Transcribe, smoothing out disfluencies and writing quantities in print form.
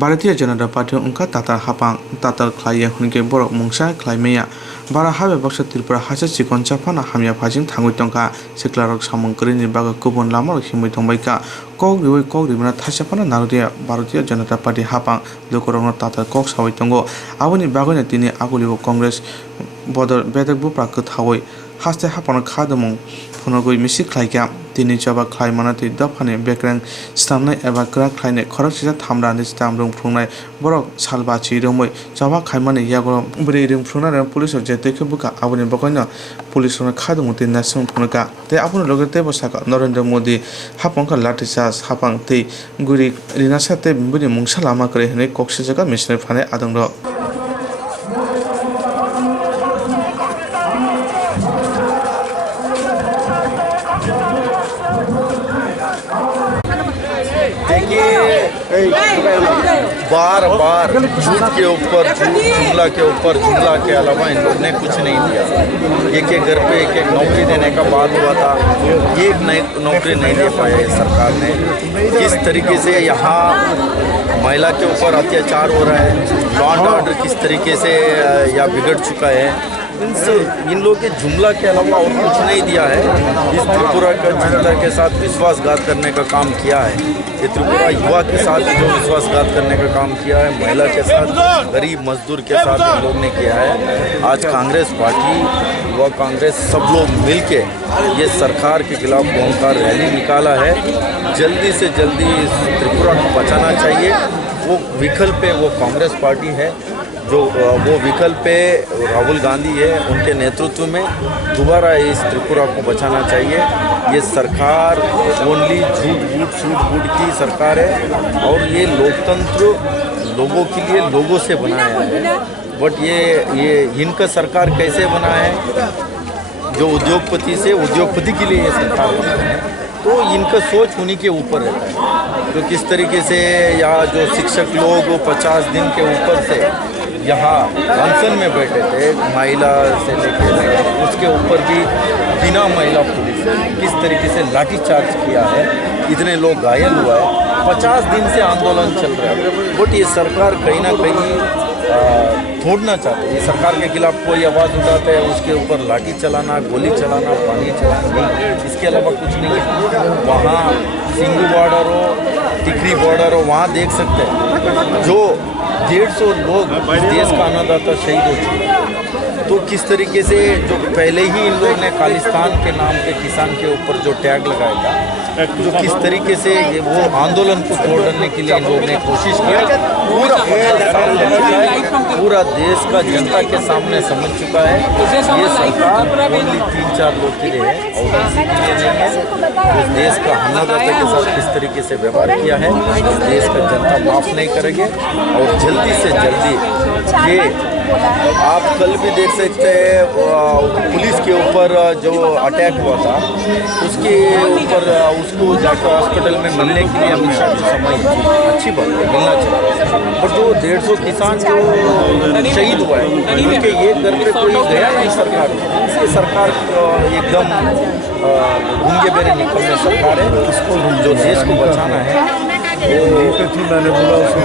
Bharatiya Janata party उनका ताता हाफां ताता क्लाइया हुनके बरक मुंगसा क्लाइमेया बारा हाबे बक्सा त्रिपुरा हासा चिकन चाफाना हामिया फाजिं थांगुइ तंका सिक्लारग सामुं करिनि बागा गुबुन लामा हिमुइ तंबाइका कौरिमना थासाफाना नारुदिया भारतीय जनता पार्टी हाफां लोकरंग ताता कक सावै तंगो आबोनि बागैनो तिनि आगुलिबो कांग्रेस बदर बेदक बुप्रा कथावै हास्ते हाफाना खादमुं फुनगुइ मिसि क्लाइका तिनि जबा क्लाइमाना ति दफाने बेक्रें स्टामनाय एबा क्रा क्लाइने खरक सिजा थामरानि स्टाम रुं फुंनाय बरक सालबाची रोमै जबा खाइमाने यागो ब्रै रुं फुंनाय पुलिस जेतेके बुका आबोनि बगैनो पुलिसनो खादमुं ति नासुं फुनका ते आबोनि लगते बसाका नरेंद्र मोदी हाफांका लाठीचार्ज हाफां ति गुरि रिनासाते बुनि मुंसा लामा करे हने कक्से जगा मिसने फाने आदंग बार बार झूठ के ऊपर झूठ, जुमला के ऊपर जुमला के अलावा इन लोग ने कुछ नहीं दिया। एक घर पे एक नौकरी देने का बात हुआ था, एक नई नौकरी नहीं दे पाया इस सरकार ने। किस तरीके से यहाँ महिला के ऊपर अत्याचार हो रहा है, लॉ एंड ऑर्डर किस तरीके से या बिगड़ चुका है, इन लोगों के जुमला के अलावा और कुछ नहीं दिया है। इस त्रिपुरा का जनता के साथ विश्वासघात करने का काम किया है। ये त्रिपुरा युवा के साथ जो विश्वासघात करने का काम किया है, महिला के साथ, गरीब मजदूर के साथ इन लोग ने किया है। आज कांग्रेस पार्टी, युवा कांग्रेस सब लोग मिलके ये सरकार के खिलाफ ओंकार रैली निकाला है। जल्दी से जल्दी त्रिपुरा को बचाना चाहिए। वो विकल्प पे वो कांग्रेस पार्टी है, जो वो विकल्प पे राहुल गांधी है, उनके नेतृत्व में दोबारा इस त्रिपुरा को बचाना चाहिए। ये सरकार ओनली झूठ बूट की सरकार है और ये लोकतंत्र लोगों के लिए लोगों से बनाया है। बट ये इनका सरकार कैसे बना है, जो उद्योगपति से उद्योगपति के लिए ये सरकार बना है, तो इनका सोच उन्हीं के ऊपर रहता है। तो किस तरीके से यहाँ जो शिक्षक लोग 50 दिन के ऊपर से यहाँ अनशन में बैठे थे, महिला से लेकर उसके ऊपर भी बिना महिला पुलिस किस तरीके से लाठीचार्ज किया है, इतने लोग घायल हुआ है। 50 दिन से आंदोलन चल रहा है। बट ये सरकार कहीं ना कहीं छोड़ना चाहते हैं। ये सरकार के खिलाफ कोई आवाज़ उठाता है, उसके ऊपर लाठी चलाना, गोली चलाना, पानी चलाना, इसके अलावा कुछ नहीं है। वहाँ सिंगू बॉर्डर हो, टिकरी बॉर्डर हो, वहाँ देख सकते हैं जो 150 लोग देश का अन्नदाता शहीद हो चुके हैं। तो किस तरीके से जो पहले ही इन लोगों ने खालिस्तान के नाम के किसान के ऊपर जो टैग लगाया था, जो किस तरीके से वो आंदोलन को तोड़ने के लिए इन लोगों ने कोशिश किया, पूरा देश का जनता के सामने समझ चुका है। ये सरकार ओनली 3-4 लोग के लिए है और किसी के लिए नहीं है। इस देश का अन्नदाता के साथ किस तरीके से व्यवहार किया है, इस देश का जनता माफ़ नहीं करेंगे। और जल्दी से जल्दी ये आप कल भी देख सकते हैं, पुलिस के ऊपर जो अटैक हुआ था, उसके ऊपर उसको जाकर हॉस्पिटल में मिलने के लिए हमेशा जो समय अच्छी बात है, मिलना चाहिए। और जो 150 किसान जो शहीद हुआ है, उनके ये घर पे कोई गया नहीं सरकार। ये सरकार एकदम घूंगे बेरे निकलने सरकार है। इसको जो देश को बचाना है, वो मैंने बोला उसको